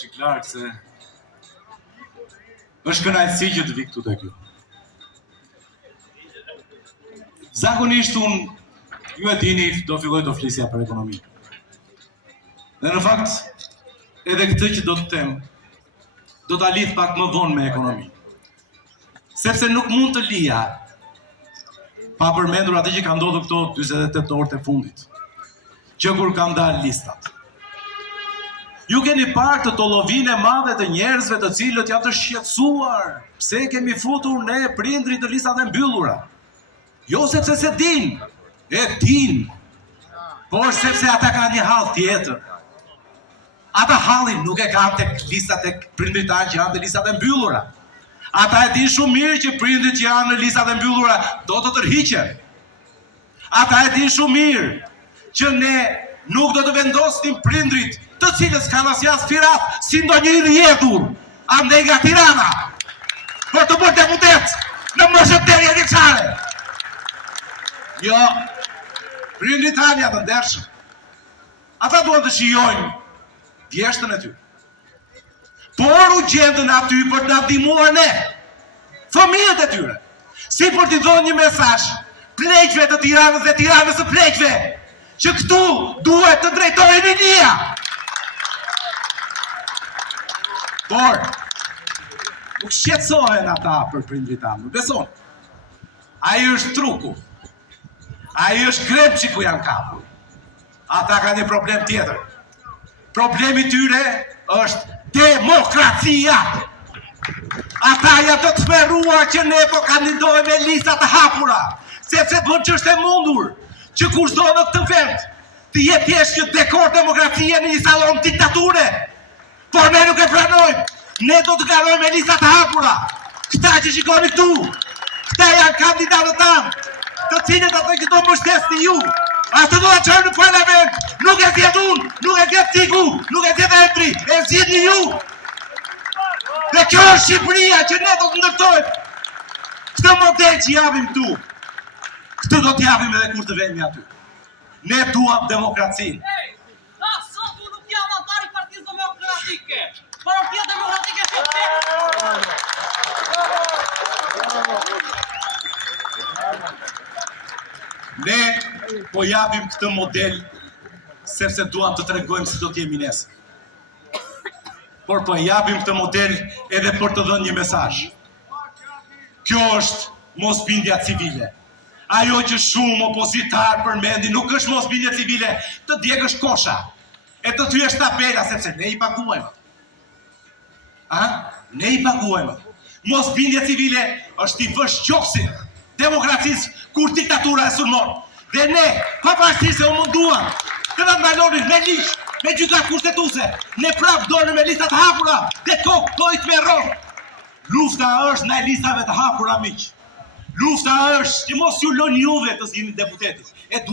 që klarë se është kënaqësi që të vi këtu te kjo. Zakonisht unë, ju e dini, do filloj të flisja për ekonomi. Dhe në fakt, edhe këtë që do të them, do ta lidh pak më vonë me ekonomi. Sepse nuk mund të lija pa përmendur atë që ka ndodhur këto 48 orët e fundit, që kur kam dalë listat. Ju keni parë të tollovinë e madhe të njerëzve të cilët janë të shqetësuar pse kemi futur ne prindrit të listat e mbyllura. Jo sepse se din, e din, por sepse ata kanë një hall tjetër. Ata hallin nuk e kanë tek listat e prindrit tanë që janë të listat e mbyllura. Ata e din shumë mirë që prindrit që janë në listat e mbyllura do të tërhiqen. Ata e din shumë mirë që ne nuk do të vendosim prindrit të cilës kanë asnjë aspirat si ndonjë i rjedhur andej nga Tirana për të bërë deputet në moshën deri vjeçare. Jo, prindrit tanë janë të ndershëm. Ata duan të shijojnë djeshtën e tyre. Por u gjendën aty për të na ndihmuar ne, fëmijët e tyre, si për t'i dhënë një mesazh pleqve të Tiranës dhe Tiranës së pleqve, që këtu duhet të drejtojë rinia. Por, nuk shqetësohen ata për prindrit tanë, nuk beson. Ai është truku, ai është krepçi ku janë kapur. Ata kanë një problem tjetër. Problemi tyre është demokracia. Ata janë të smeruar që ne po kandidojmë me lista të hapura, sepse bën ç'është e mundur që kushdo në këtë vend të jetë thjesht që dekor demokracia në një sallon diktature. Por ne nuk e pranojmë. Ne do të kalojmë me lista të hapura. Këta që shikoni këtu, këta janë kandidatët tanë, të cilët ato që do mbështesin ju. Ato do ta çojnë në parlament. Nuk e vjet unë, nuk e vjet Tiku, nuk e vjet Endri, e zgjidhni ju. Dhe kjo është Shqipëria që ne do të ndërtojmë. Këtë model që japim këtu, këtë do të japim edhe kur të vemi aty. Ne duam demokracinë. Sot unë nuk jam antar i Partisë Demokratike. Partia Demokratike Ne po japim këtë model sepse duam të tregojmë si do të jemi nesër. Por po japim këtë model edhe për të dhënë një mesazh. Kjo është mosbindja civile. Ajo që shumë opozitar përmendin nuk është mosbindje civile, të djegësh kosha, e të thyesh tabela sepse ne i paguajmë. Ne i paguajmë. Mosbindje civile është i vësh qoksin demokracisë kur diktatura e sulmon. Dhe ne, pavarësisht se u munduam të na ndalonin me ligj, me gjykat kushtetuese, ne prap dolëm me listat hapura dhe kokë do i të merron. Lufta është ndaj listave të hapura, miq. Lufta është që mos ju lën juve të zgjidhni deputetin. E duam